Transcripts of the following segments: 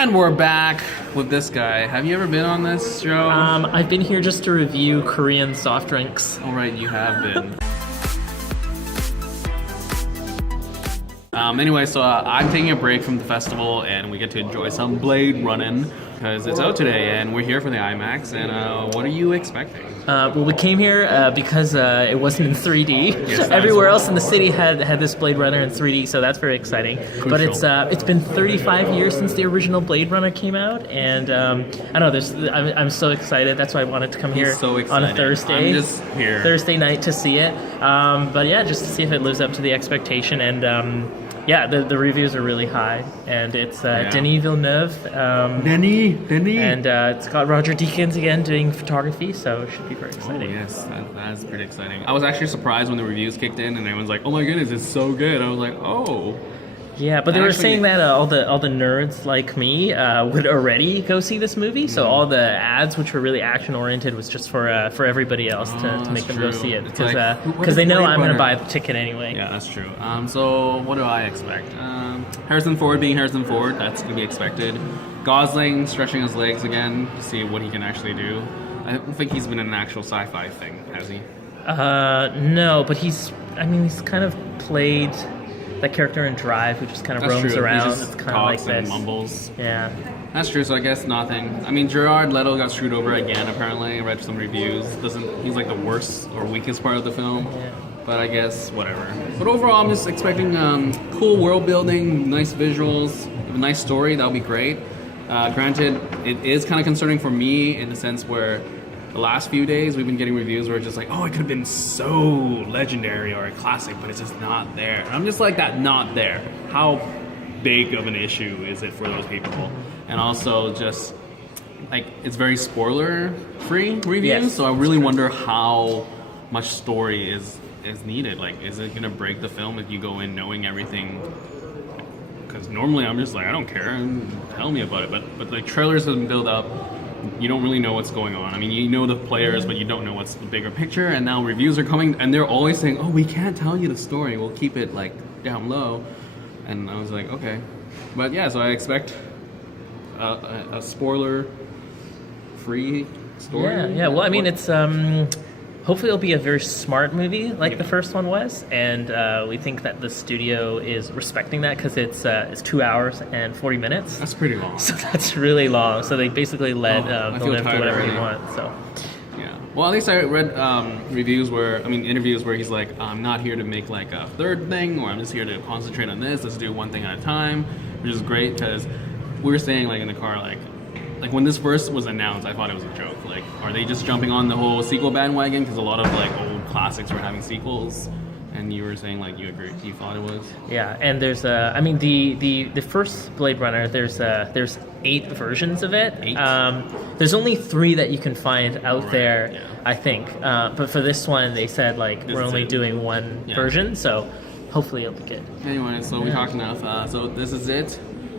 And we're back with this guy. Have you ever been on this show? I've been here just to review Korean soft drinks. All right, you have been. Anyway, so I'm taking a break from the festival, and we get to enjoy some Blade Running because it's out today, and we're here for the IMAX. And what are you expecting? Well, we came here because it wasn't in 3D. Yes, everywhere else in the city had this Blade Runner in 3D, so that's very exciting. Crucial. But it's been 35 years since the original Blade Runner came out, and I don't know. I'm so excited. That's why I wanted to come here on a Thursday. I'm just here Thursday night to see it. But yeah, just to see if it lives up to the expectation. And yeah, the reviews are really high, and it's Denis Villeneuve. Denis. And it's got Roger Deakins again doing photography, so it should be very exciting. Oh, yes, that is pretty exciting. I was actually surprised when the reviews kicked in and everyone's like, oh my goodness, it's so good. I was like, oh. Yeah, but they were saying that all the nerds like me would already go see this movie, so all the ads, which were really action-oriented, was just for everybody else to make them go see it, because they know I'm going to buy the ticket anyway. Yeah, that's true. So what do I expect? Harrison Ford being Harrison Ford, that's to be expected. Gosling stretching his legs again to see what he can actually do. I don't think he's been in an actual sci-fi thing, has he? No, but he's kind of played that character in Drive, who just kind of roams around. He just it's kind talks of like and this. mumbles. Yeah. That's true, so I guess nothing. I mean, Gerard Leto got screwed over again, apparently. I read some reviews. He's like the worst or weakest part of the film. Yeah. But I guess, whatever. But overall, I'm just expecting cool world building, nice visuals, a nice story. That'll be great. Granted, it is kind of concerning for me in the sense where the last few days we've been getting reviews where it's just like, oh, it could have been so legendary or a classic, but it's just not there. And I'm just like, that not there. How big of an issue is it for those people? And also just, like, it's very spoiler-free reviews, yes. So I really wonder how much story is needed. Like, is it going to break the film if you go in knowing everything? Because normally I'm just like, I don't care, tell me about it. But like, trailers have been built up. You don't really know what's going on. I mean, you know the players, but you don't know what's the bigger picture. And now reviews are coming, and they're always saying, oh, we can't tell you the story. We'll keep it, like, down low. And I was like, okay. But yeah, so I expect a spoiler-free story. Yeah. Well, I mean, it's hopefully it'll be a very smart movie like the first one was, and we think that the studio is respecting that because it's 2 hours and 40 minutes. That's pretty long. So that's really long. So they basically let Villeneuve do whatever he wants. So. Yeah. Well, at least I read interviews where he's like, I'm not here to make like a third thing, or I'm just here to concentrate on this. Let's do one thing at a time, which is great because we were saying like in the car like when this first was announced, I thought it was a joke. Like, are they just jumping on the whole sequel bandwagon? Because a lot of like old classics were having sequels, and you were saying like you agreed, you thought it was. Yeah, and there's the first Blade Runner. There's 8 versions of it. 8? There's only 3 that you can find out there, yeah. I think. But for this one, they said like we're only doing one version, so hopefully it'll be good. Anyway, so we talked enough. So this is it.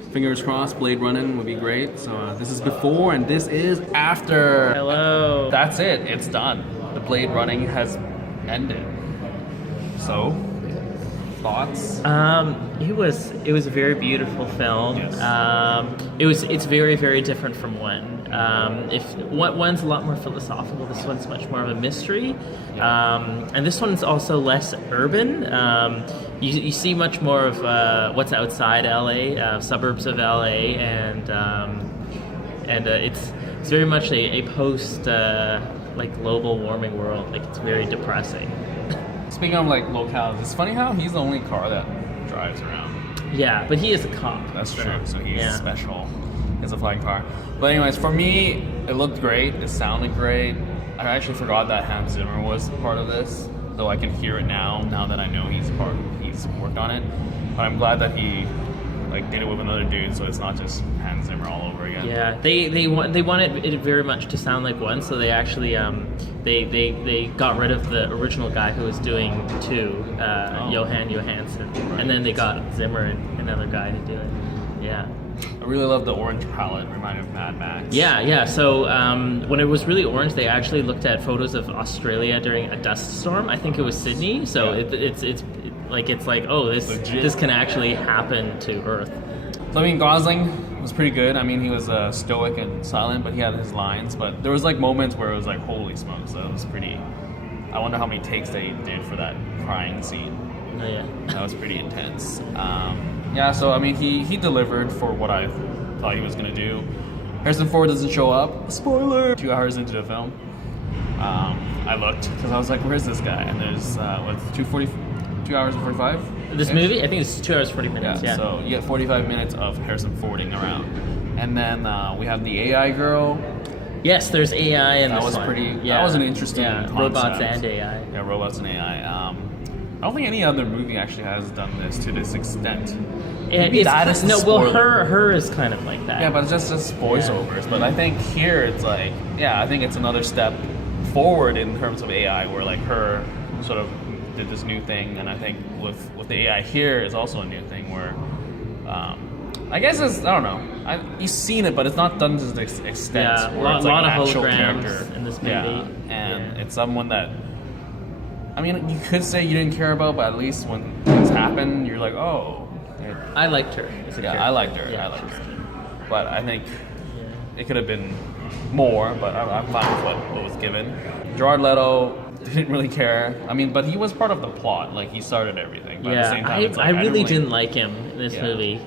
Fingers crossed, Blade Running would be great. So this is before and this is after. Hello. That's it. It's done. The Blade Running has ended. So, thoughts? It was a very beautiful film. Yes. It's very, very different from one. If one's a lot more philosophical, this one's much more of a mystery. And this one's also less urban. You see much more of what's outside LA, suburbs of LA, and it's very much a post like global warming world. Like, it's very depressing. Speaking of like locales, it's funny how he's the only car that drives around. Yeah, but he is a cop. That's true. So he's special. He's a flying car. But anyways, for me, it looked great. It sounded great. I actually forgot that Hans Zimmer was part of this, though I can hear it now that I know he's worked on it. But I'm glad that he like did it with another dude, so it's not just Hans Zimmer all over again. Yeah, they wanted it very much to sound like one, so they actually they got rid of the original guy who was doing 2, Johan Johansson, right. And then they got Zimmer and another guy to do it. Yeah. I really love the orange palette. Reminded me of Mad Max. Yeah. So when it was really orange, they actually looked at photos of Australia during a dust storm. I think it was Sydney. So it's like, oh, this can actually happen to Earth. So I mean, Gosling was pretty good. I mean, he was stoic and silent, but he had his lines. But there was like moments where it was like, holy smokes, that was pretty. I wonder how many takes they did for that crying scene. Oh yeah. That was pretty intense. Yeah, so I mean, he delivered for what I thought he was gonna do. Harrison Ford doesn't show up. Spoiler. 2 hours into the film, I looked because I was like, "Where's this guy?" And there's 2 hours and 45. This movie, I think it's 2 hours 40 minutes. Yeah. So you get 45 minutes of Harrison Fording around, and then we have the AI girl. Yes, there's AI in That this was one. pretty. Yeah. That was an interesting concept. Robots and AI. Yeah, robots and AI. I don't think any other movie actually has done this to this extent. Maybe that is the no. spoiler. Well, her is kind of like that. Yeah, but it's just voiceovers. Yeah. But I think here it's like, I think it's another step forward in terms of AI, where like her sort of did this new thing, and I think with the AI here is also a new thing where, I guess it's, I don't know. You've seen it, but it's not done to this extent. Yeah, where it's lot like of an actual holograms character in this movie. Yeah, and it's someone that. I mean, you could say you didn't care about, but at least when things happen, you're like, oh. I liked her as a character. I liked her. Yeah, I liked her. But I think it could have been more, but I'm fine with what was given. Gerard Leto didn't really care. I mean, but he was part of the plot. Like, he started everything. But at the same time, it's like, I really didn't like him in this movie.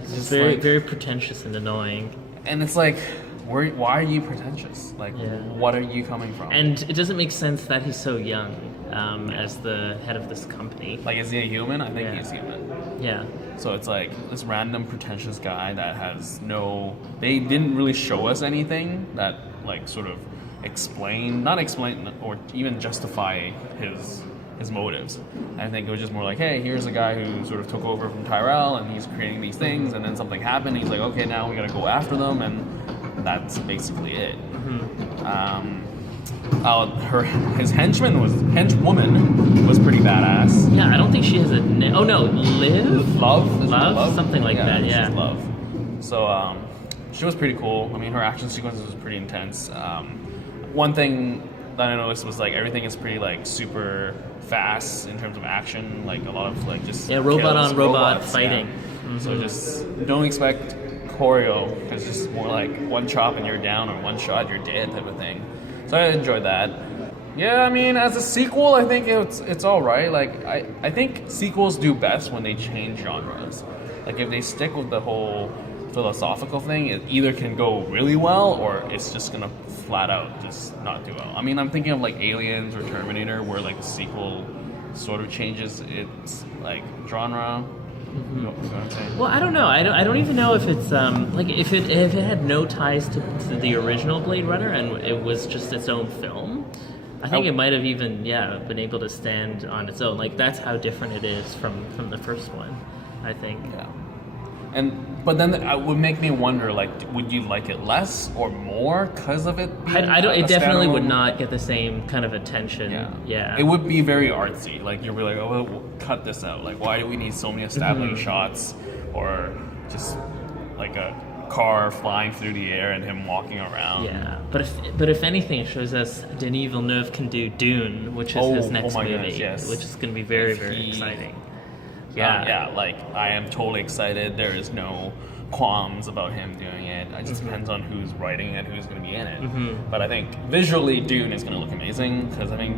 He's Just very, like, very pretentious and annoying. And it's like, why are you pretentious? Like, what are you coming from? And it doesn't make sense that he's so young as the head of this company. Like, is he a human? I think he's human. Yeah. So it's like this random pretentious guy that has no. They didn't really show us anything that like sort of not explain or even justify his motives. I think it was just more like, hey, here's a guy who sort of took over from Tyrell and he's creating these things, and then something happened. He's like, okay, now we gotta go after them, and that's basically it. Henchwoman was pretty badass. Yeah, I don't think she has a name. Oh no, Liv? Love? Something like that, yeah. She's Love. So, she was pretty cool. I mean, her action sequences was pretty intense. One thing that I noticed was like everything is pretty like super fast in terms of action. Like a lot of like just robot kills, on robot robots, fighting. Yeah. So just don't expect choreo. It's just more like one chop and you're down, or one shot you're dead type of thing. So I enjoyed that. Yeah, I mean, as a sequel, I think it's all right. Like, I think sequels do best when they change genres. Like, if they stick with the whole philosophical thing, it either can go really well, or it's just gonna flat out just not do well. I mean, I'm thinking of like Aliens or Terminator, where like the sequel sort of changes its like genre. You know what I'm saying? Well, I don't know. I don't even know if it's like if it had no ties to the original Blade Runner and it was just its own film. I think it might have even been able to stand on its own. Like that's how different it is from the first one, I think. Yeah. But then it would make me wonder, like, would you like it less or more because of it being I don't. It definitely standalone? would not get the same kind of attention. Yeah. It would be very artsy. Like, you'd be like, oh, we'll cut this out. Like, why do we need so many establishing shots? Or just, like, a car flying through the air and him walking around. Yeah. But if anything, it shows us Denis Villeneuve can do Dune, which is his next movie. Goodness, yes. Which is going to be very, very exciting. Like, I am totally excited. There is no qualms about him doing it. It just depends on who's writing it, who's going to be in it. But I think visually Dune is going to look amazing, because I think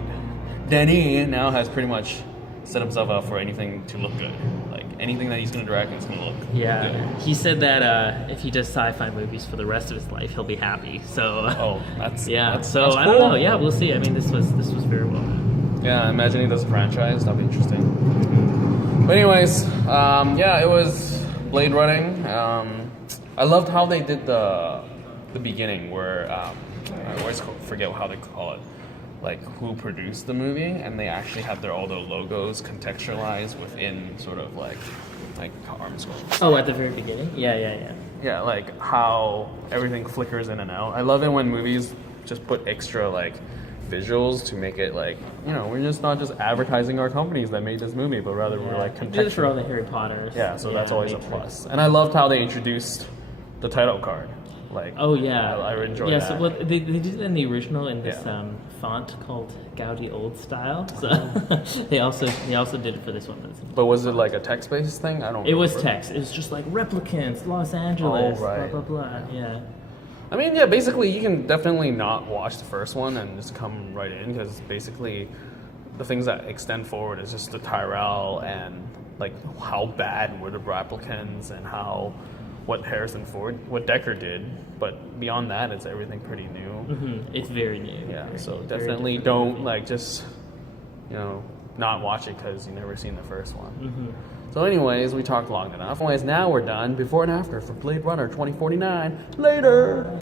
Denis now has pretty much set himself up for anything to look good. Like, anything that he's going to direct is going to look good. He said that if he does sci-fi movies for the rest of his life, he'll be happy. So that's so that's I cool. don't know. Yeah, we'll see. I mean, this was very well done. Yeah, imagine he does a franchise. That'd be interesting. But anyways, it was Blade Running. I loved how they did the beginning, where I always forget how they call it, like who produced the movie, and they actually had all the logos contextualized within sort of like arms. Oh, at the very beginning? Yeah. Yeah, like how everything flickers in and out. I love it when movies just put extra like visuals to make it like, we're just not just advertising our companies that made this movie, but rather we're like contextual. Do this for all the Harry Potters. Yeah, so that's always a plus. And I loved how they introduced the title card, Like, Oh yeah, I would enjoy yeah. that. So well, they did it in the original in this Yeah. font called Gaudi Old Style. So they also did it for this one. But was it like a text-based thing? I don't. It was remember. text. It was just like replicants, Los Angeles, right. blah blah blah. Yeah. I mean, yeah, basically, you can definitely not watch the first one and just come right in, because basically, the things that extend forward is just the Tyrell and like how bad were the replicants and what Harrison Ford, what Decker did. But beyond that, it's everything pretty new. Mm-hmm. It's very new. Yeah, Very- so very definitely different don't movie. like just not watch it because you've never seen the first one. Mm-hmm. So anyways, we talked long enough. Anyways, now we're done. Before and after for Blade Runner 2049. Later!